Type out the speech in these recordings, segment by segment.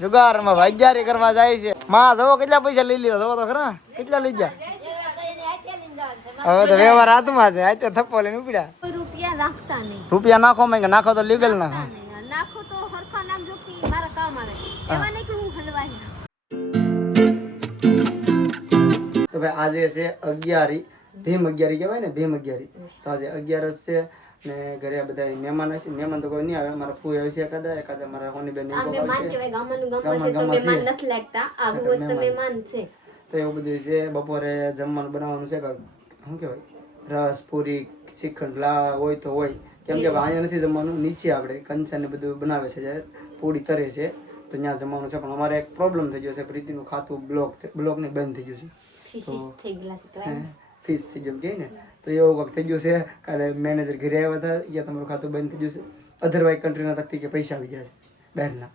જુગાર માં ભાગ્યારી કરવા જાય છે. માં જોવો કેટલા પૈસા લઈ લીધા, જોવો તો ખરા કેટલા લઈ ગયા. હવે તો વ્યવહાર હાથમાં છે, આજે થપ્પો લઈને ઉપડ્યા. રૂપિયા રાખતા નહીં. રૂપિયા નાખો મેં નાખો તો લીગલ નાખો. નાખો તો હરખા નાખજો કે મારા કામ આવે. એવા નહીં કે હું હલવાઈ. તો ભાઈ આજે છે 11રી, ભીમ 11રી કહેવાય ને, ભીમ 11રી. તો આજે 11 છે ને ઘરે બધા મહેમાન હશે. મહેમાન તો કોઈ નહીં આવે, મારા ફૂઈ આવશે એકાદા મારા હોની બેન મહેમાન કહેવાય, ગામનું ગામ છે તો મહેમાન નથી લાગતા, આગળ તો મહેમાન છે. તો એવું બધું છે. બપોરે જમવાનું બનાવવાનું છે, શું કહેવાય, રસ પૂરી શ્રીખંડ લા હોય તો હોય, કેમ કે અહીંયા નથી જમવાનું, નીચે આપણે કંચન ને બધું બનાવે છે, જ્યારે પૂરી તરે છે તો ત્યાં જમવાનું છે. પણ અમારે એક પ્રોબ્લેમ થઈ ગયો છે, પ્રીતિનું ખાતું બ્લોક ને બંધ થઈ ગયું છે, ફીસ થઈ ગયું કે ને. તો એવું વખત થઈ ગયું છે. કાલે મેનેજર ઘરે આવ્યા હતા, ત્યાં તમારું ખાતું બંધ થઈ ગયું છે. અધરવાઇઝ કન્ટ્રીના તકતી કે પૈસા આવી ગયા છે બહારના,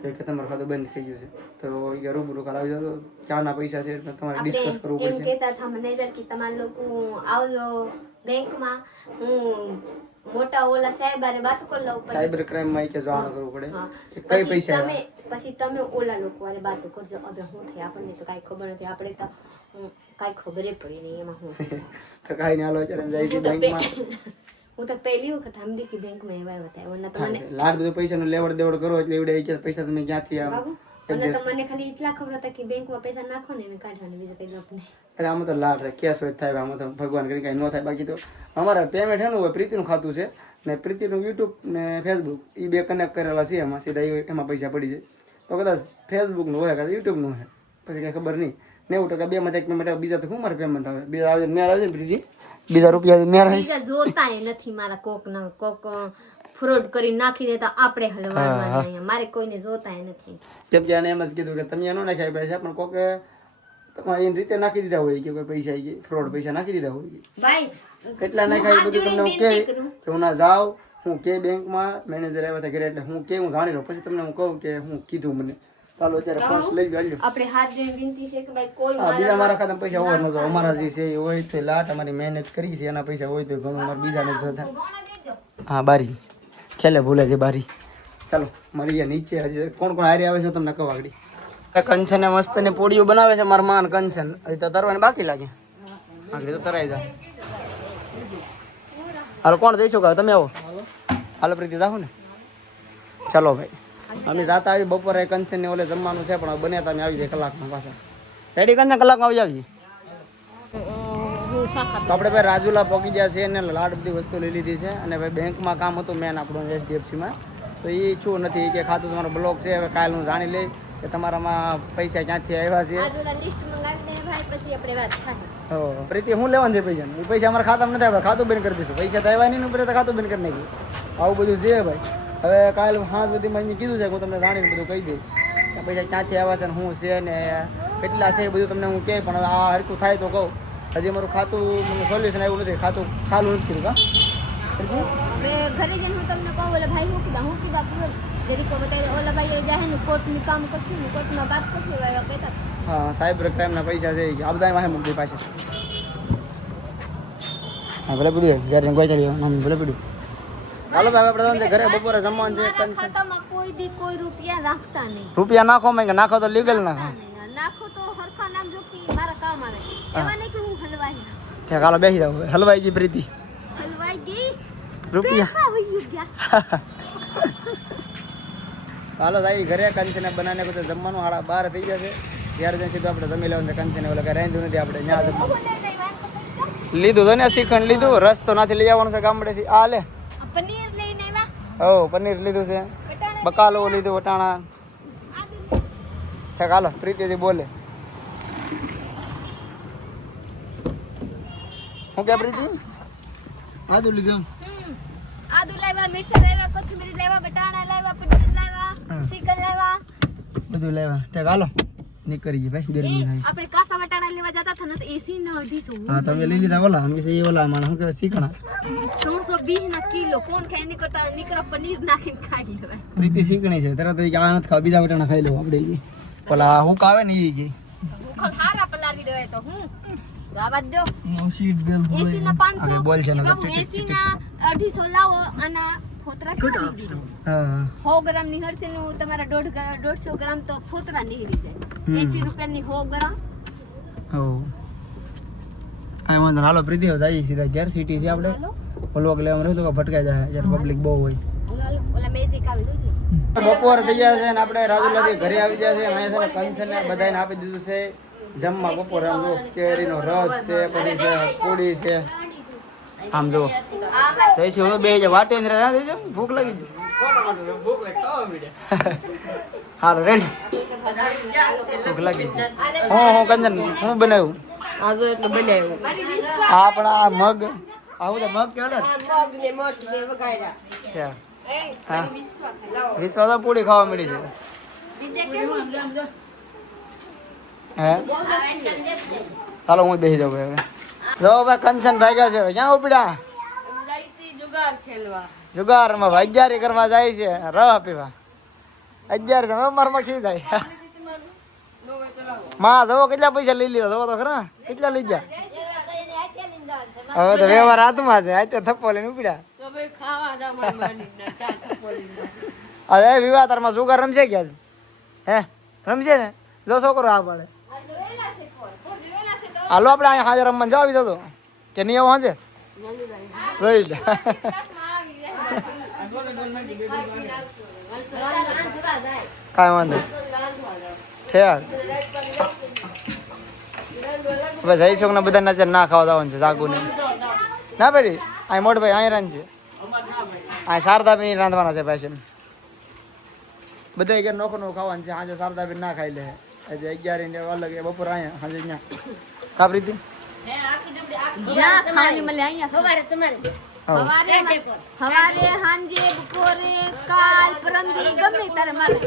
તો કે તમારું ખાતું બંધ થઈ ગયું છે. તો એ રૂબરૂ કાલ આવી જાવ, ક્યાંના પૈસા છે તમારે ડિસ્કસ કરવું પડશે. એમ કહેતા હતા મેનેજર કે તમારા લોકો આવજો બેંકમાં, હું મોટા ઓલા સાહેબારે વાત કરી લઉં, સાયબર ક્રાઇમ માં કે જાણ કરવું પડે કે કઈ પૈસા પછી તમે ઓલા લોકો વારે વાત કરજો. હવે હું થાય આપણને તો કાઈ ખબર નથી, આપણે તો કાઈ ખબર પડી નહીં એમાં હું તો કાઈ ના હાલો ચાલે જાય છે બેંકમાં. હું તો પહેલી વખત આમડી કે બેંકમાં આવ્યા હતા, એવના તો મને લાડ બધું પૈસા નું લેવડ દેવડ કરો એટલે એવડે કે પૈસા તમે ક્યાંથી આવ. અને તો મને ખાલી એટલા ખબર હતા કે બેંકમાં પૈસા નાખો ને એને કાઢવાની, બીજું કઈ ગપ નહીં. અરે આમાં તો લાડ કેશ હોય થાય, આમાં તો ભગવાન કરી કઈ ન થાય. બાકી તો અમારા પેમેન્ટ હેનું હોય, પ્રીતિનું ખાતું છે ને પ્રીતિનું યુટ્યુબ ને ફેસબુક એ બે કનેક્ટ કરેલા છે, એમાં સીધા એમાં પૈસા પડી જાય. તો કદાચ ફેસબુક નું હોય કદાચ યુટ્યુબ નું હોય, પછી કઈ ખબર નહીં. 90% બે માંથી એક પેમેન્ટ આવે, બીજા તો શું મારે પેમેન્ટ આવે, બીજા આવે મેર આવે ને પ્રીતિ, બીજા રૂપિયા મેર આવે, બીજા જોતાય નથી મારા કોક ફ્રોડ કરી નાખી દેતા આપણે હલવાના નહીં, મારે કોઈને જોતાય નથી. કેમ કે આને એમ જ કીધું કે તમે એનો નાખ્યા પૈસા, પણ કોકે તમારી રીતે નાખી દીધા હોય કે કોઈ પૈસા આવી ગયા, ફ્રોડ પૈસા નાખી દીધા હોય ભાઈ, કેટલા નાખાય બધું તમને હું કે હું ના જાઉં, હું કે બેંકમાં મેનેજર આવ્યા હતા ઘરે, એટલે હું કે હું જાણી લઉં, પછી તમને હું કહું કે હું કીધું મને. ચાલો અત્યારે પર્સ લઈ ગયો, આપણે હાથ જોઈને વિનંતી છે કે ભાઈ કોઈ બીજા મારા ખાતામાં પૈસા હોય ન તો અમારા જે છે એ હોય તો લાટ અમારી મહેનત કરી છે, એના પૈસા હોય તો ઘણું અમારે બીજાને જોતા. હા બારી ખેલે ભૂલે છે બારી. ચાલો મળીએ નીચે, હજી કોણ કોણ હારી આવે છે તમને કહો આગળ. કંચન ને મસ્ત ને પોડીઓ બનાવે છે મારા માન કંચન, હજી તો તરવાની બાકી લાગે, આગળ તો તરાઈ જાય. હાલો કોણ જઈશું કે તમે આવો, હાલો પ્રીતિ જાઓ ને. ચાલો ભાઈ અમે જાતા આવી બપોરે કંચન ને ઓલે જમવાનું છે, પણ બને તમે આવી જાય કલાકમાં પાછા. રેડી કંચન કલાકમાં આવી જાવી. તો આપણે ભાઈ રાજુલા પહોંચી ગયા છે ને લાડ બધી વસ્તુ લઈ લીધી છે. અને ભાઈ બેંકમાં કામ હતું મેન આપણું HDFCમાં, તો એ શું નથી કે ખાતું તમારો બ્લોક છે, હવે કાલ હું જાણી લઈ કે તમારામાં પૈસા ક્યાંથી આવ્યા છે. પ્રીતિ હું લેવાનું છે પૈસા, એ પૈસા અમારા ખાતામાં નથી આવ્યા, ખાતું બંધ કરી દીધું, પૈસા તો આવ્યા નહીં ઉપર તો ખાતું બંધ કરી નાખ્યું. આવું બધું છે ભાઈ. હવે કાલે હાથ બધી મેં કીધું છે કે હું તમને જાણીને બધું કહી દઉં કે પૈસા ક્યાંથી આવ્યા છે ને શું છે ને કેટલા છે, બધું તમને હું કહે. પણ હવે આ હરખું થાય તો કહું, હજી અમારું ખાતું સોલ્યુશન આવ્યું નથી, ખાતું ચાલુ નથી કર્યું. હવે ઘરે જઈને હું તમને કહું, ઓલા ભાઈ હું કીધા જરીકો બતાવી, ઓલા ભાઈ જાહે ને કોર્ટનું કામ કરશું ને કોર્ટમાં વાત કરશું એવા કહેતા. હા સાયબર ક્રાઇમના પૈસા છે આ બધા વાહે મૂકી પાછા. હા ભલે પડ્યું જ્યારે કોઈ ચાલ્યું ભલે પડ્યું. હાલો ભાઈ આપણે ઘરે બપોરે જમવાનું છે. ખાતામાં કોઈ દી કોઈ રૂપિયા રાખતા નહીં. રૂપિયા નાખો મેં નાખો તો લીગલ નાખો, નાખો તો હરખા નાખજો કે મારા કામ આવે, એવા નહીં કે હું હલવાઈ જાઉં. ઠીક હાલો બેસી જાવ, હલવાઈ ગઈ પ્રીતિ, હલવાઈ ગઈ રૂપિયા વહી ગયા. હાલો ભાઈ ઘરે કંચને બનાવીને બધું જમવાનું 12:30 થઈ ગયા છે. ત્યારે જઈને સીધું આપણે જમી લેવાનું છે. કંચને ઓલા કઈ રાંધ્યું નથી આપણે, ત્યાં જમવાનું લીધું છે ને, શ્રીખંડ લીધું, રસ તો નથી લઈ આવવાનું છે ગામડેથી. આ લે પનીર લઈને આવ્યા, હો પનીર લીધું છે, બકાલો લીધું, વટાણા. ઠીક હાલો પ્રીતિથી બોલે. હું કે પ્રીતિ આદુ લીધું, આદુ લાવ્યા, મિરચા લાવ્યા, કોથમીર લાવ્યા, બટાણા લાવ્યા, પનીર લાવ્યા, શ્રીખંડ લાવ્યા, બધું લાવ્યા. ઠીક હાલો નીકળી ગઈ ભાઈ, ગરમી થાય. આપણે કાસા બટાણા લેવા જતા હતા ને, એસી ના 250. હા તમે લઈ લીધા ઓલા, અમે એ ઓલા માણસ શું કહેવાય શીખણા 320 ના કિલો. કોણ ખાય નીકળતા નીકળા પનીર નાખીને ખાઈ લેવાય. પ્રીતિ શીખણી છે, તરત જ આ નથી ખાવા, બીજા વટાણા ખાઈ લેવા આપણે. ઓલા હુક આવે ને એ ગઈ ભૂખો હારા પલાવી દેવાય તો હું આવાજ દો. સીટ બેલ એસી ના 500 બોલ છે ને, એસી ના 250 લાવો અને ફોતરા કરી દીધો. હા 100 ગ્રામની હરસેનું તમારા 150 ગ્રામ તો ફોતરા નીકળી જાય 80 રૂપિયાની 100 ગ્રામ હો કાંઈ વાંધો નહીં. હાલો પ્રીતિ હવે જઈએ સીધા ઘેર. સિટી છે આપણે વ્લોગ લેવાનું રહ્યું તો ભટકાઈ જાય જ્યારે પબ્લિક બહુ હોય. ઓલા મેજિક આવી દઉં બપોર થઈ ગયા છે ને આપણે રાજુલાથી ઘરે આવી ગયા છે. અહીંયા છે ને કંચન બધાને આપી દીધું છે જમવા. બપોરે આમ જો કેરીનો રસ છે, પછી છે પૂરી છે. આમ જો જઈશું હું બે વાટે ભૂખ લાગી ગઈ. હાલો રેડી ભૂખ લાગી ગઈ. હું કંચન હું બનાવ્યું આજો એટલે બનાવ્યું આપણા મગ આવું તો મગ કેવડા મગ ને મઠ ને વઘાર્યા હા વિશ્વાસ તો પૂરી ખાવા મળી છે હે ચાલો હું બેસી જાઉં હવે. જો ભાઈ કંચન ભાગ્યા છે ક્યાં ઉપડ્યા જુગાર ખેલવા જુગારમાં ભાગ્યારી કરવા જાય છે રહ પીવા 11 છે મારમાં ખી જાય માં જવો કેટલા પૈસા લઈ લીધા જવો તો ખરા કેટલા લઈ ગયા હવે તો વ્યવહાર હાથમાં છે આજે થપ્પો લઈને ઉપડ્યા તો ભાઈ ખાવા જા મારી માની ના ટાટા પોલી અરે વિવાતરમાં જુગાર રમશે ક્યાં હે રમશે ને જો છોકરો આ પાડે હાલો આપણે અહીંયા હાજર રમવા જાવ આવી જતો કે નહીં આવું હાજે જોઈ લે કાંઈ વાંધો ઠેક હવે જઈશું ને બધાને અત્યારે ના ખાવા જવાનું છે જાગું નહીં ના પેડી અહીં મોટ ભાઈ અહીં રાંધ છે અહીં શારદાબેન રાંધવાના છે ભાઈ બધા અગિયાર નોખો ખાવાનું છે આજે શારદાબેન ના ખાઈ લે આજે 11 ને અલગ બપોર અહીંયા આજે અહીંયા કાપરી હતી જ્યાં ખાવાની મળે અહીંયા સવારે તમારે સવારે સાંજે બપોરે કાલ પરમદી ગમે તારે મારે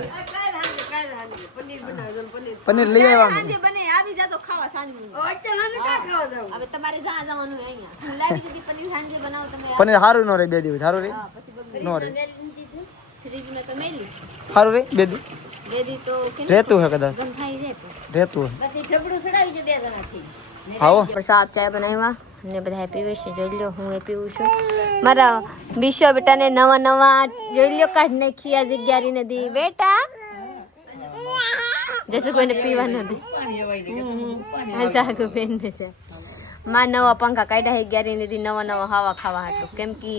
પનીર બનાવજો પનીર પનીર લઈ આવવાનું સાંજે બને આવી જાતો ખાવા સાંજે અત્યારે કા ખાવા જાવ હવે તમારે જ્યાં જવાનું હોય અહીંયા હું લાવી દીધી પનીર સાંજે બનાવો તમે પનીર સારું ન રહે 2 દિવસ સારું રહે હા, પછી બગડી ન રહે ફ્રીજમાં તો મેલી સારું રહે 2 દિવસ બેદી તો કે રહેતું હે કદાચ ગમ ખાઈ જાય તો રહેતું હે પછી ઠબડું ચડાવી છે બે જણાથી આવો પ્રસાદ ચાય બનાવ્યા ને બધા પીવે છે જોઈ લ્યો હું એ પીવું છું મારા બીશો બેટાને નવા જોઈ લ્યો કાઢ નાખી આ જગ્યારી નદી બેટા જैसे કોઈને પીવા નથી સાગુ બેન ને છે માં નવા પંખા કાઢ્યા હે ગ્યારી નદી નવા હવા ખાવા હાટું કેમ કે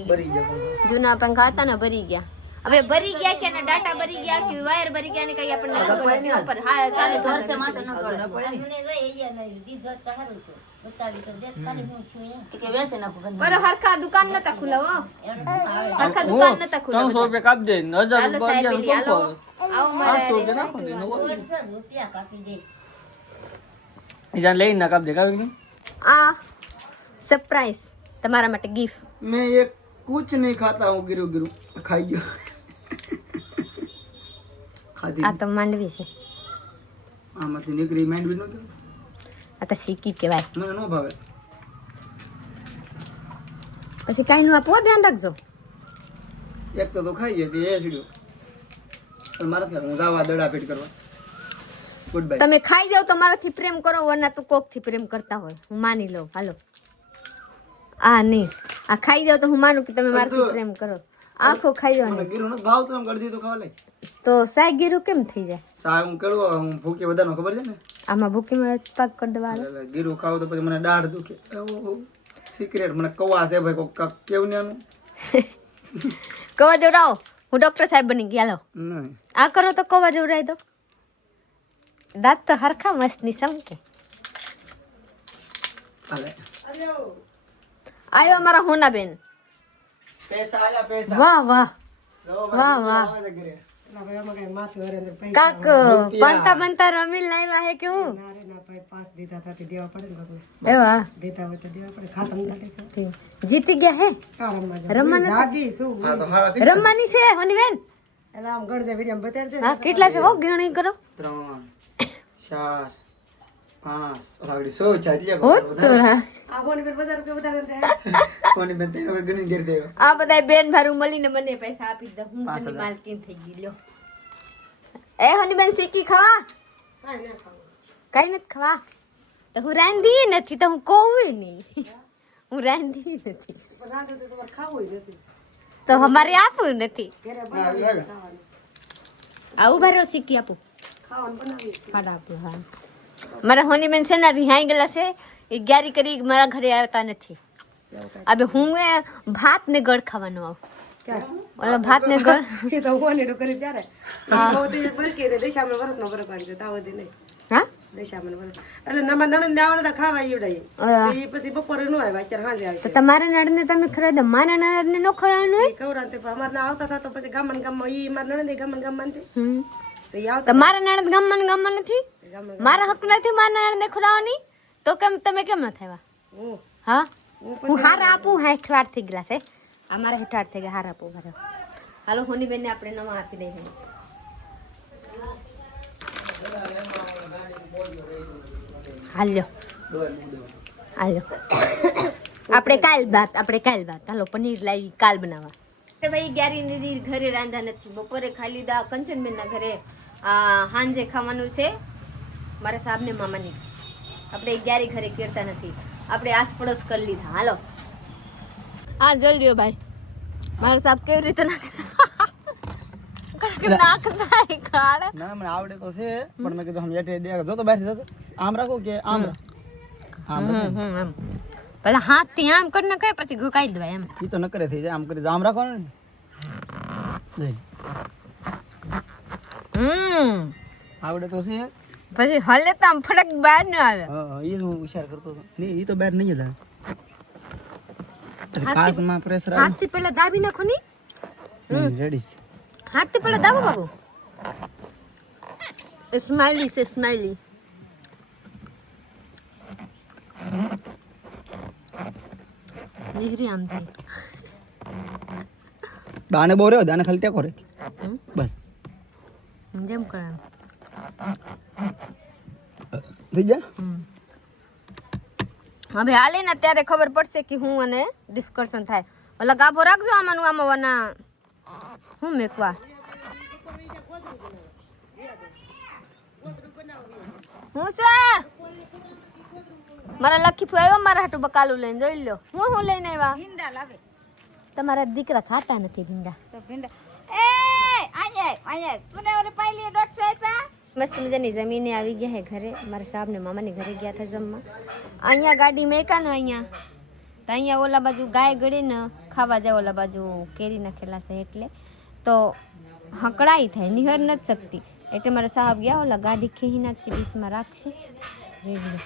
જૂના પંખા હતા ને ભરી ગયા હવે ભરી ગયા કે ને ડાટા ભરી ગયા કે વાયર ભરી ગયા ને કઈ આપણને ખબર નથી ઉપર હા સામે ઘર છે માં તો ન પડે પર હરખા દુકાન નતા ખુલાવો હરખા દુકાન નતા ખુલાવો 300 રૂપિયા કાપ દે 1000 રૂપિયા આવો મારે 800 રૂપિયા નાખો દે ઈજાન લઈને ના કાપ દે કાવી આ સરપ્રાઈઝ તમારા માટે ગિફ્ટ मैं ये कुछ नहीं खाता हूँ गिरू गिरू खाई गयो खाती આ તો માંડવી છે આમાંથી નીકળી માઇન્ડ બી નો કે આ તો સિક્કી કહેવાય મને નો ભાવે પછી કાઈ નું આપો ધ્યાન રાખજો એક તો ખાઈ ગઈ એ સીડ્યો પણ મારા થી હું જાવા દડા પેટ કરવા ગુડ બાય તમે ખાઈ જાવ તો મારાથી પ્રેમ કરો વરના તો કોક થી પ્રેમ કરતા હોય હું માની લઉં હાલો આ નહીં આ ખાઈ જાવ તો હું માનું કે તમે મારાથી પ્રેમ કરો આખો ખાઈ જાવ મને ગીરું ન ભાવ તો એમ કરી દીધું ખાવા લાય તો સાય ગીરું કેમ થઈ જાય સા હું કેળવો હું ભૂખી બધાનો ખબર છે ને આમાં ભૂકીમાં પાક કરી દેવા એટલે ગીરું ખાવ તો પછી મને દાઢ દુખે ઓહો સિક્રેટ મને કવા છે ભાઈ કોક કેવું ને આનું કવા જોડાવો હું ડોક્ટર સાહેબ બની ગયા લો નહીં આ કરો તો કવા જોડાઈ દો દાંત તો હરખા મસ્ત ની સમકે હાલે આયો અમારા હોના બેન પૈસા આયા પૈસા વાહ વાહ લો વાહ વાહ આવે ઘરે કાક બનતા રમી લાવ્યા હે કે હું એવા જીતી ગયા હે રમવાની હા તો હારા રમવાની છે હોની બેન હા કેટલા છે હો ગણી કરો 3 4 5 ઓરાડી 100 છે એટલે હો તોરા કોની બેન તને ગણી ઘેર દેવો આ બધા બેન ભારું મળીને મને પૈસા આપી દે હું ઘરની માલકીન થઈ ગઈ લ્યો એ હોની બેન સિક્કી ખાવા કઈ નથી ખાવા તો હું રાંધી નથી તો હું કહું નહીં હું રાંધી નથી તો અમારે આપવું નથી ઘરે હા, બનાવીએ લાગે. ખાવાનું. આવું ભરો શીખી આપું ખાવાનું બનાવીએ છીએ. ખાડા આપું હા મારા હોનીબેન છે ને રિહાઈ ગયેલા છે એ ગ્યારી કરી મારા ઘરે આવતા નથી હવે હું એ ભાત ને ગળ ખાવાનું આવું ઓલા ભાત ને ગળ એ તો હોનેડું કરી ત્યારે હા. બહુ દિવસ બરકી રે દેશામાં વરતનો બરકવાની છે તાવ દી નહીં હા દેશામાં વરત એટલે નમા નણંદ ને આવવાના ખાવા ઈવડાય હા. એ પછી બપોરે નો આવ્યા અત્યારે સાંજે તો આવશે તમારા નળને તમે ખરા દો મારા નળને નો ખરાવાનું હોય કવરાન તે અમારે ના આવતા હતા તો પછી ગામમાં ગામમાં ઈ મારા નણંદ ગામમાં ગામમાં તે હમ. તો ઈ આવતા તો મારા નણદ ગામમાં નથી ગામમાં મારા હક નથી મારા નણને ખરાવાની તો કેમ તમે કેમ ન થયા હું હા હું હું હાર આપું હેઠવાડ થઈ ગયેલા છે અમારા હેઠવાડ થઈ ગયા હાર આપું બરાબર હાલો હોનીબેન ને આપણે નવા આપી દઈએ હાલ્યો હાલ્યો આપણે કાલ બાત હાલો પનીર લાવી કાલ બનાવવા ભાઈ ગ્યારી દીદી ઘરે રાંધા નથી બપોરે ખાઈ લીધા કંચનબેન ના ઘરે હાંજે ખાવાનું છે મારા સાહેબ ને મામાની આપણે ગ્યારી ઘરે કરતા નથી આપણે આસપડોસ કરી લીધા હાલો હા જલ્દી ભાઈ મારા સાહેબ કેવી રીતે નાખતા ખાડે ના મને આવડે તો છે પણ મેં કીધું હમ હેઠે દેખ જો તો બહાર જતો આમ રાખો કે આમ રાખો એમ પેલા હાથ થી આમ કરીને કઈ પછી ઘુકાઈ દેવાય એમ ઈ તો ન કરે થઈ જાય આમ કરી આમ રાખો ને જોઈ આવડે તો છે પછી હલે તો આમ ફડક બહાર ન આવે હા એ જ હું વિચાર કરતો હતો નહીં ઈ તો બહાર નહીં જ આવે કાચમાં પ્રેશર આવે હાથ થી પેલા દાબી નાખો ની રેડી છે હાથ થી પેલા દાબો બાબુ સ્માઈલી છે સ્માઈલી નીકળી આમ થઈ દાને બહુ રહ્યો દાને ખાલી ટેકો રે બસ જેમ કરે થઈ જા હવે હાલે ને ત્યારે ખબર પડશે કે હું અને ડિસ્કશન થાય ઓલા ગાભો રાખજો આમાંનું આમાં વના હું મેકવા હું છે મારા લખી ફુ આવ્યો મારા હાટુ બકાલું લઈને જોઈ લો હું લઈને આવ્યા ભીંડા લાવે તમારા દીકરા ખાતા નથી ભીંડા તો ભીંડા એ આય તુને ઓરે પાઈલી 150 આપ્યા મસ્ત મજાની જમીને આવી ગયા હે ઘરે મારા સાહેબ ને મામાની ઘરે ગયા હતા જમવા અહીંયા ગાડી મેકા ને અહીંયા તો અહીંયા ઓલા બાજુ ગાય ગળી ને ખાવા જાય ઓલા બાજુ કેરી નાખેલા છે એટલે તો હકડાઈ થાય નિહર નથી શકતી એટલે મારા સાહેબ ગયા ઓલા ગાડી ખેહી નાખશે બીસમાં રાખશે રેડી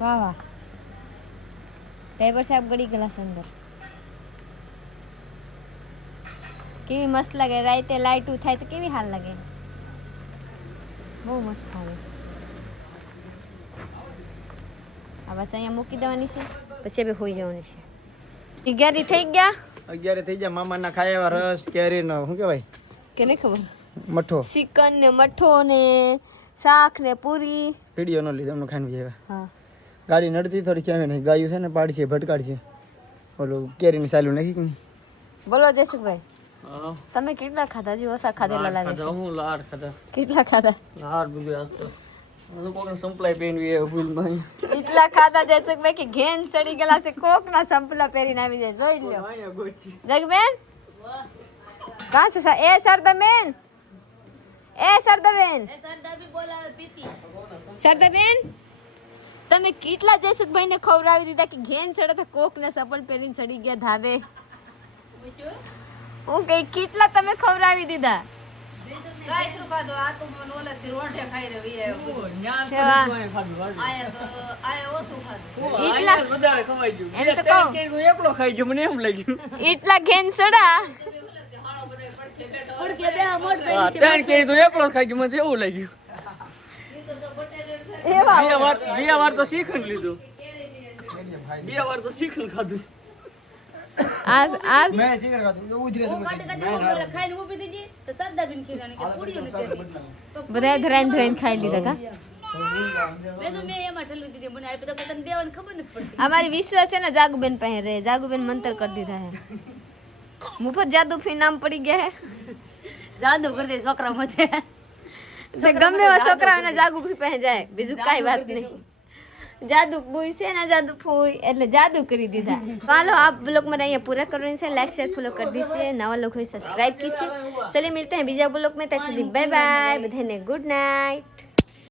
વાહ વાહ ડ્રાઈવર સાહેબ ગળી ગયેલા છે અંદર કેવી મસ્ત લાગે રાતે લાઈટ થાય તો કેવી હાલ લાગે બહુ મસ્ત લાગે આ બસ અહીંયા મૂકી દેવાની છે પછી હવે હોઈ જવાની છે 11 થઈ ગયા 11 થઈ જાય મામાના ખાયા રસ કેરી નો શું કહેવાય કેને ખબર મઠો ચિકન ને મઠો ને શાક ને પૂરી વિડીયો નો લીધો એમનો ખાઈને જાય હા ગાડી નડતી થોડી ક્યાં નહીં ગાયું છે ને પાડી છે ભટકાડ છે ઓલું કેરીની સાલું નાખી કે નહીં બોલો જયસુખભાઈ હા તમે કેટલા ખાધા હજી ઓછા ખાધેલા લાગે ખાધા હું લાડ ખાધા કેટલા ખાધા લાડ બધું આસ્તો કોકને સંપલાય પહેરવી એ ભૂલમાં એટલા ખાધા જયસુખભાઈ કે ઘેન ચડી ગયેલા છે કોક ના સંપલા પહેરીને આવી જાય જોઈ લ્યો જગબેન કાં છે એ સરદાબેન સરદાબેન તમે કેટલા જયસુખભાઈ ને ખવડાવી દીધા કે ઘેન ચડે તો કોક ને સપલ પહેરીને ચડી ગયા ધાબે હું કઈ કેટલા તમે ખવડાવી દીધા એકલો ખાઈ ગયો મને એમ લાગ્યું એટલા ઘેન ચડા ત્રણ કેરી તો એકલો ખાઈ ગયો મને એવું લાગ્યું એવા બે વાર તો શીખણ લીધું બે વાર તો શીખણ ખાધું આજ મેં શીખર ખાધું તો ઉજરે તો બધા ધરાઈને ખાઈ લીધા કા મેં એમાં ઠલવી દીધી મને આ બધા તને દેવાની ખબર નથી પડતી. અમારી વિશ્વાસ છે ને જાગુબેન પાસે રહે. જાગુબેન મંતર કરી દીધા હે. મુફત જાદુ ફી નામ પડી ગયા હે. જાદુ કરી દે છોકરા મધે. ગમે એવા છોકરાઓને જાગુ ફી પાસે જાય, બીજું કાંઈ વાત નહીં. જાદુ ફૂઈ છે ને, જાદુ ફૂઈ એટલે જાદુ કરી દીધા. ચાલો आप ब्लॉग में અહીંયા पूरा करने से लाइक शेयर फॉलो कर दीजिए, नवा लोग हो सब्सक्राइब कीजिए. चलिए मिलते हैं बीजा ब्लॉग में, तब तक बाय बाय, बधाने गुड नाइट.